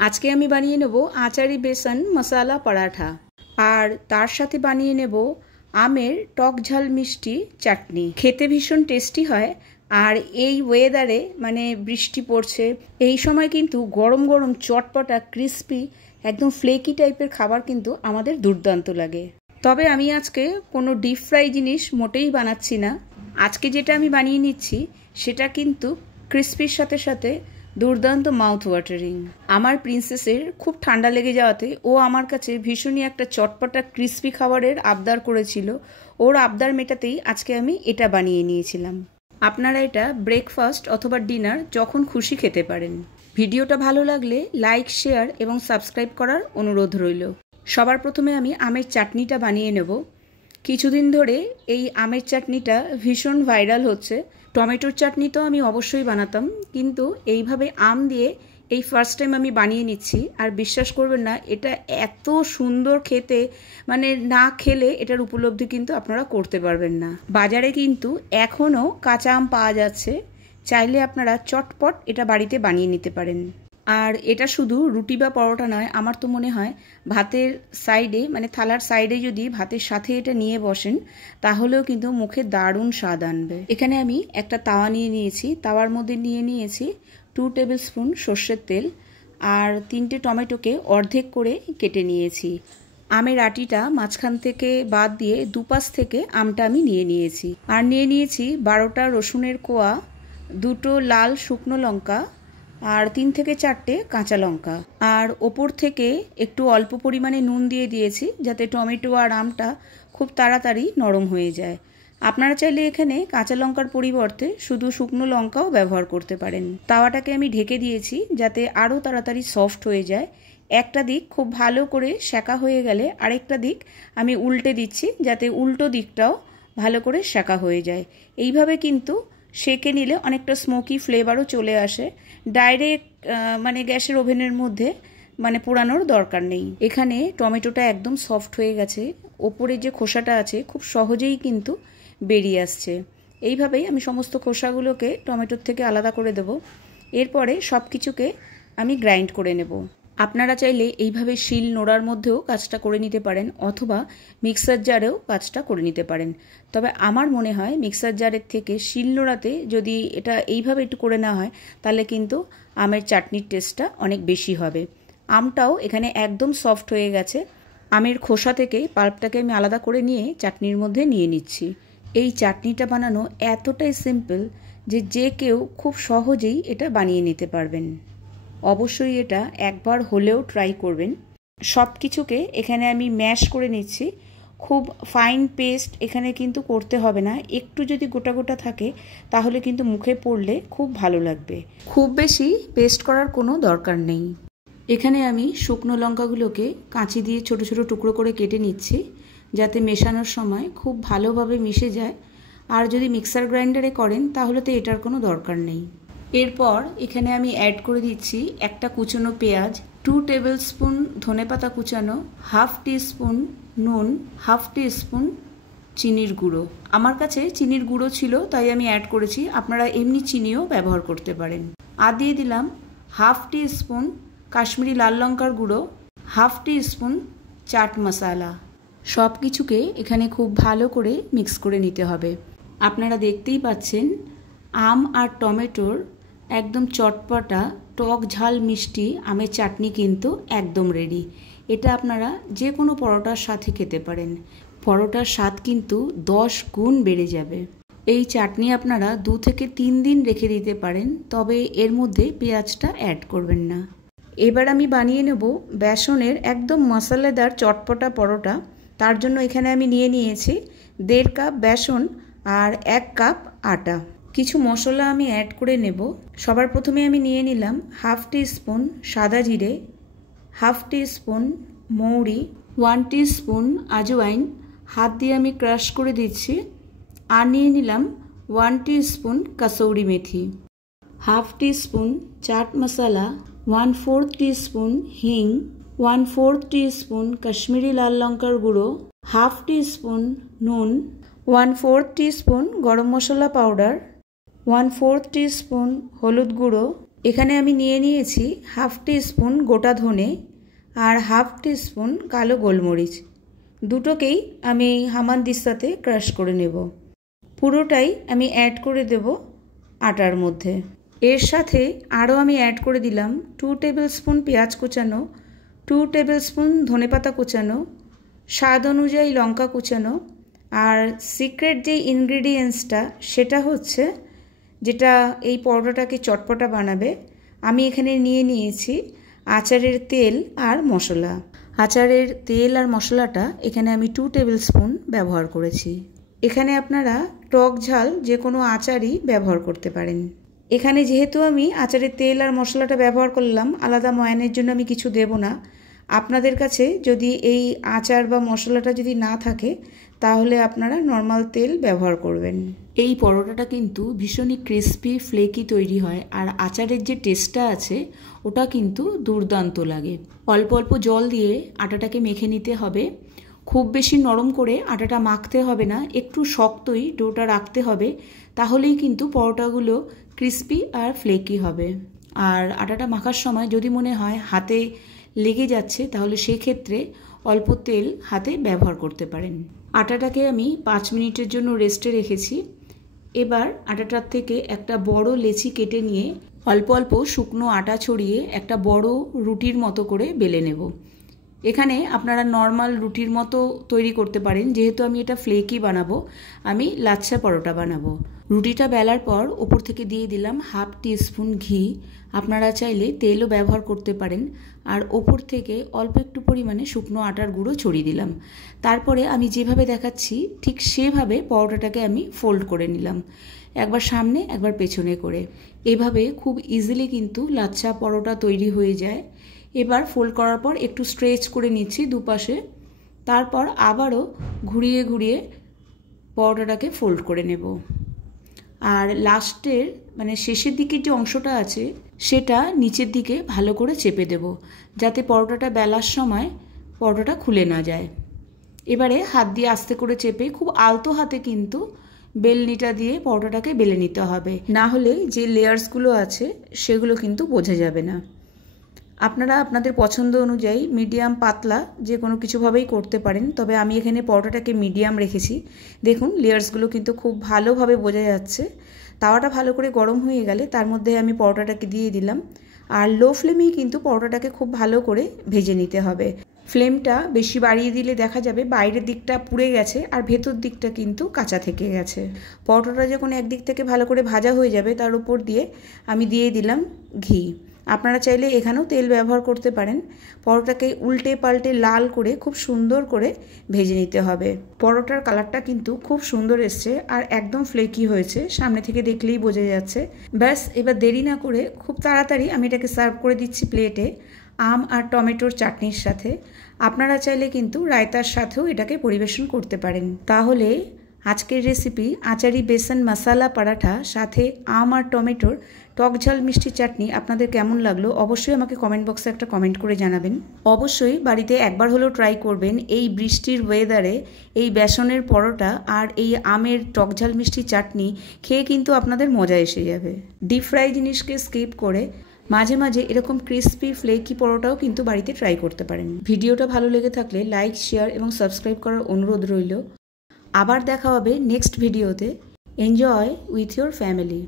আজকে আমি বানিয়ে নেব আচারি বেসন মশালা পরাঠা, আর তার সাথে বানিয়ে নেব আমের টক ঝাল মিষ্টি চাটনি। খেতে ভীষণ টেস্টি হয়। আর এই ওয়েদারে মানে বৃষ্টি পড়ছে, এই সময় কিন্তু গরম গরম চটপটা ক্রিস্পি একদম ফ্লেকি টাইপের খাবার কিন্তু আমাদের দুর্দান্ত লাগে। তবে আমি আজকে কোনো ডিপ ফ্রাই জিনিস মোটেই বানাচ্ছি না। আজকে যেটা আমি বানিয়ে নিচ্ছি সেটা কিন্তু ক্রিস্পির সাথে সাথে দুর্দান্ত মাউথ ওয়াটারিং। আমার প্রিন্সেসের খুব ঠান্ডা লেগে যাওয়াতে ও আমার কাছে ভীষণই একটা চটপটা ক্রিস্পি খাবারের আবদার করেছিল। ওর আবদার মেটাতেই আজকে আমি এটা বানিয়ে নিয়েছিলাম। আপনারা এটা ব্রেকফাস্ট অথবা ডিনার যখন খুশি খেতে পারেন। ভিডিওটা ভালো লাগলে লাইক, শেয়ার এবং সাবস্ক্রাইব করার অনুরোধ রইল। সবার প্রথমে আমি আমের চাটনিটা বানিয়ে নেব। কিছুদিন ধরে এই আমের চাটনিটা ভীষণ ভাইরাল হচ্ছে। টমেটোর চাটনি তো আমি অবশ্যই বানাতাম, কিন্তু এইভাবে আম দিয়ে এই ফার্স্ট টাইম আমি বানিয়ে নিচ্ছি। আর বিশ্বাস করবেন না, এটা এত সুন্দর খেতে, মানে না খেলে এটার উপলব্ধি কিন্তু আপনারা করতে পারবেন না। বাজারে কিন্তু এখনও কাঁচা আম পাওয়া যাচ্ছে, চাইলে আপনারা চটপট এটা বাড়িতে বানিয়ে নিতে পারেন। আর এটা শুধু রুটি বা পরোটা নয়, আমার তো মনে হয় ভাতের সাইডে, মানে থালার সাইডে যদি ভাতের সাথে এটা নিয়ে বসেন তাহলেও কিন্তু মুখে দারুণ স্বাদ আনবে। এখানে আমি একটা তাওয়া নিয়ে নিয়েছি, তাওয়ার মধ্যে নিয়ে নিয়েছি 2 টেবিল স্পুন সর্ষের তেল, আর 3টে টমেটোকে অর্ধেক করে কেটে নিয়েছি। আমের আটিটা মাঝখান থেকে বাদ দিয়ে দুপাশ থেকে আমটা আমি নিয়ে নিয়েছি। আর নিয়ে নিয়েছি 12টা রসুনের কোয়া, 2টো লাল শুকনো লঙ্কা, আর 3 থেকে 4টে কাঁচা লঙ্কা। আর ওপর থেকে একটু অল্প পরিমাণে নুন দিয়ে দিয়েছি, যাতে টমেটো আর আমটা খুব তাড়াতাড়ি নরম হয়ে যায়। আপনারা চাইলে এখানে কাঁচা লঙ্কার পরিবর্তে শুধু শুকনো লঙ্কাও ব্যবহার করতে পারেন। তাওয়াটাকে আমি ঢেকে দিয়েছি যাতে আরও তাড়াতাড়ি সফট হয়ে যায়। একটা দিক খুব ভালো করে সেঁকা হয়ে গেলে আরেকটা দিক আমি উল্টে দিচ্ছি, যাতে উল্টো দিকটাও ভালো করে সেঁকা হয়ে যায়। এইভাবে কিন্তু সেঁকে নিলে অনেকটা স্মোকি ফ্লেভারও চলে আসে। ডাইরেক্ট মানে গ্যাসের ওভেনের মধ্যে মানে পোড়ানোর দরকার নেই। এখানে টমেটোটা একদম সফট হয়ে গেছে, ওপরে যে খোসাটা আছে খুব সহজেই কিন্তু বেরিয়ে আসছে। এইভাবেই আমি সমস্ত খোসাগুলোকে টমেটোর থেকে আলাদা করে দেব। এরপরে সব কিছুকে আমি গ্রাইন্ড করে নেব। আপনারা চাইলে এইভাবে শিল নোড়ার মধ্যেও কাজটা করে নিতে পারেন, অথবা মিক্সার জারেও কাজটা করে নিতে পারেন। তবে আমার মনে হয় মিক্সার জারের থেকে শিল নোড়াতে যদি এটা এইভাবে একটু করে নেওয়া হয় তাহলে কিন্তু আমের চাটনির টেস্টটা অনেক বেশি হবে। আমটাও এখানে একদম সফট হয়ে গেছে। আমের খোসা থেকে পাল্পটাকে আমি আলাদা করে নিয়ে চাটনির মধ্যে নিয়ে নিচ্ছি। এই চাটনিটা বানানো এতটাই সিম্পল যে যে কেউ খুব সহজেই এটা বানিয়ে নিতে পারবেন। অবশ্যই এটা একবার হলেও ট্রাই করবেন। সব কিছুকে এখানে আমি ম্যাশ করে নিচ্ছি। খুব ফাইন পেস্ট এখানে কিন্তু করতে হবে না, একটু যদি গোটা গোটা থাকে তাহলে কিন্তু মুখে পড়লে খুব ভালো লাগবে। খুব বেশি পেস্ট করার কোনো দরকার নেই। এখানে আমি শুকনো লঙ্কাগুলোকে কাঁচি দিয়ে ছোট ছোট টুকরো করে কেটে নিচ্ছি, যাতে মেশানোর সময় খুব ভালোভাবে মিশে যায়। আর যদি মিক্সার গ্রাইন্ডারে করেন তাহলে তো এটার কোনো দরকার নেই। এরপর এখানে আমি অ্যাড করে দিচ্ছি একটা কুচনো পেঁয়াজ, 2 টেবিল স্পুন ধনেপাতা কুচানো, 1/2 টিস্পুন নুন, 1/2 টিস্পুন চিনির গুঁড়ো। আমার কাছে চিনির গুঁড়ো ছিল তাই আমি অ্যাড করেছি, আপনারা এমনি চিনিও ব্যবহার করতে পারেন। আর দিয়ে দিলাম 1/2 টিস্পুন কাশ্মীরি লাল লঙ্কার গুঁড়ো, 1/2 টিস্পুন চাট মশলা। সব কিছুকে এখানে খুব ভালো করে মিক্স করে নিতে হবে। আপনারা দেখতেই পাচ্ছেন আম আর টমেটোর একদম চটপটা টক ঝাল মিষ্টি আমের চাটনি কিন্তু একদম রেডি। এটা আপনারা যে কোনো পরোটার সাথে খেতে পারেন। পরোটার স্বাদ কিন্তু 10 গুণ বেড়ে যাবে। এই চাটনি আপনারা 2 থেকে 3 দিন রেখে দিতে পারেন, তবে এর মধ্যে পেঁয়াজটা অ্যাড করবেন না। এবার আমি বানিয়ে নেব বেসনের একদম মশলাদার চটপটা পরোটা। তার জন্য এখানে আমি নিয়ে নিয়েছি 1.5 কাপ বেসন আর 1 কাপ আটা। কিছু মশলা আমি অ্যাড করে নেব। সবার প্রথমে আমি নিয়ে নিলাম 1/2 টিস্পুন সাদা জিরে, 1/2 টিস্পুন মৌরি, 1 টিস্পুন আজওয়াইন, হাত দিয়ে আমি ক্রাশ করে দিচ্ছি। আর নিয়ে নিলাম 1 টিস্পুন কাসৌরি মেথি, 1/2 টিস্পুন চাট মশলা, 1/4 টিস্পুন হিং, 1/4 টিস্পুন কাশ্মীরি লাল লঙ্কার গুঁড়ো, 1/2 টিস্পুন নুন, 1/4 টিস্পুন গরম মশলা পাউডার, 1/4 টিস্পুন হলুদ গুঁড়ো, এখানে আমি নিয়ে নিয়েছি হাফ টিস্পুন গোটা ধনে আর হাফ টিস্পুন কালো গোলমরিচ, দুটোকেই আমি হামানদিস্তাতে ক্রাশ করে নেব। পুরোটাই আমি অ্যাড করে দেব আটার মধ্যে। এর সাথে আরও আমি অ্যাড করে দিলাম 2 টেবিল স্পুন পেঁয়াজ কুচানো, 2 টেবিল স্পুন ধনেপাতা কুচানো, স্বাদ অনুযায়ী লঙ্কা কুচানো, আর সিক্রেট যে ইনগ্রিডিয়েন্টসটা সেটা হচ্ছে যেটা এই পরোটাটাকে চটপটা বানাবে, আমি এখানে নিয়ে নিয়েছি আচারের তেল আর মশলা। আচারের তেল আর মশলাটা এখানে আমি 2 টেবিল স্পুন ব্যবহার করেছি। এখানে আপনারা টক ঝাল যে কোনো আচারই ব্যবহার করতে পারেন। এখানে যেহেতু আমি আচারের তেল আর মশলাটা ব্যবহার করলাম, আলাদা ময়ানের জন্য আমি কিছু দেব না। আপনাদের কাছে যদি এই আচার বা মশলাটা যদি না থাকে তাহলে আপনারা নর্মাল তেল ব্যবহার করবেন। এই পরোটাটা কিন্তু ভীষণই ক্রিস্পি ফ্লেকি তৈরি হয়, আর আচারের যে টেস্টটা আছে ওটা কিন্তু দুর্দান্ত লাগে। অল্প অল্প জল দিয়ে আটাটাকে মেখে নিতে হবে। খুব বেশি নরম করে আটাটা মাখতে হবে না, একটু শক্তই ডোটা রাখতে হবে, তাহলেই কিন্তু পরোটাগুলো ক্রিস্পি আর ফ্লেকি হবে। আর আটাটা মাখার সময় যদি মনে হয় হাতে লেগে যাচ্ছে তাহলে সেক্ষেত্রে অল্প তেল হাতে ব্যবহার করতে পারেন। আটাটাকে আমি 5 মিনিটের জন্য রেস্টে রেখেছি। এবার আটাটার থেকে একটা বড় লেচি কেটে নিয়ে অল্প অল্প শুকনো আটা ছড়িয়ে একটা বড় রুটির মতো করে বেলে নেব। এখানে আপনারা নর্মাল রুটির মতো তৈরি করতে পারেন, যেহেতু আমি এটা ফ্লেকি বানাবো, আমি লাচ্ছা পরোটা বানাবো। রুটিটা বেলার পর ওপর থেকে দিয়ে দিলাম হাফ টিস্পুন ঘি, আপনারা চাইলে তেলও ব্যবহার করতে পারেন, আর ওপর থেকে অল্প একটু পরিমাণে শুকনো আটার গুঁড়ো ছড়িয়ে দিলাম। তারপরে আমি যেভাবে দেখাচ্ছি ঠিক সেভাবে পরোটাটাকে আমি ফোল্ড করে নিলাম, একবার সামনে একবার পেছনে করে। এভাবে খুব ইজিলি কিন্তু লাচ্ছা পরোটা তৈরি হয়ে যায়। এবার ফোল্ড করার পর একটু স্ট্রেচ করে নিচ্ছি দুপাশে, তারপর আবারও ঘুরিয়ে ঘুরিয়ে পরোটাটাকে ফোল্ড করে নেব। আর লাস্টের মানে শেষের দিকের যে অংশটা আছে সেটা নিচের দিকে ভালো করে চেপে দেব, যাতে পরোটাটা বেলার সময় পরোটাটা খুলে না যায়। এবারে হাত দিয়ে আস্তে করে চেপে খুব আলতো হাতে কিন্তু বেলনিটা দিয়ে পরোটাটাকে বেলে নিতে হবে, না হলে যে লেয়ার্সগুলো আছে সেগুলো কিন্তু বোঝা যাবে না। আপনারা আপনাদের পছন্দ অনুযায়ী মিডিয়াম পাতলা যে কোনো কিছুভাবেই করতে পারেন, তবে আমি এখানে পরোটাটাকে মিডিয়াম রেখেছি। দেখুন লেয়ার্সগুলো কিন্তু খুব ভালোভাবে বোঝা যাচ্ছে। তাওয়াটা ভালো করে গরম হয়ে গেলে তার মধ্যে আমি পরোটাটাকে দিয়ে দিলাম, আর লো ফ্লেমেই কিন্তু পরোটাটাকে খুব ভালো করে ভেজে নিতে হবে। ফ্লেমটা বেশি বাড়িয়ে দিলে দেখা যাবে বাইরের দিকটা পুড়ে গেছে আর ভেতর দিকটা কিন্তু কাঁচা থেকে গেছে। পরোটাটা যখন একদিক থেকে ভালো করে ভাজা হয়ে যাবে তার উপর দিয়ে আমি দিয়ে দিলাম ঘি। আপনারা চাইলে এখানেও তেল ব্যবহার করতে পারেন। পরোটাকে উল্টে পাল্টে লাল করে খুব সুন্দর করে ভেজে নিতে হবে। পরোটার কালারটা কিন্তু খুব সুন্দর এসছে আর একদম ফ্লেকি হয়েছে, সামনে থেকে দেখলেই বোঝা যাচ্ছে। ব্যাস, এবার দেরি না করে খুব তাড়াতাড়ি আমি এটাকে সার্ভ করে দিচ্ছি প্লেটে আম আর টমেটোর চাটনির সাথে। আপনারা চাইলে কিন্তু রায়তার সাথেও এটাকে পরিবেশন করতে পারেন। তাহলে আজকের রেসিপি আচারি বেসন মশালা পরাঠা সাথে আম আর টমেটোর টক ঝাল মিষ্টি চাটনি আপনাদের কেমন লাগলো অবশ্যই আমাকে কমেন্ট বক্সে একটা কমেন্ট করে জানাবেন। অবশ্যই বাড়িতে একবার হলেও ট্রাই করবেন। এই বৃষ্টির ওয়েদারে এই বেসনের পরোটা আর এই আমের টক ঝাল মিষ্টি চাটনি খেয়ে কিন্তু আপনাদের মজা এসে যাবে। ডিপ ফ্রাই জিনিসকে স্কিপ করে মাঝে মাঝে এরকম ক্রিস্পি ফ্লেকি পরোটাও কিন্তু বাড়িতে ট্রাই করতে পারেন। ভিডিওটা ভালো লেগে থাকলে লাইক, শেয়ার এবং সাবস্ক্রাইব করার অনুরোধ রইল। আবার দেখা হবে নেক্সট ভিডিওতে। Enjoy with your family.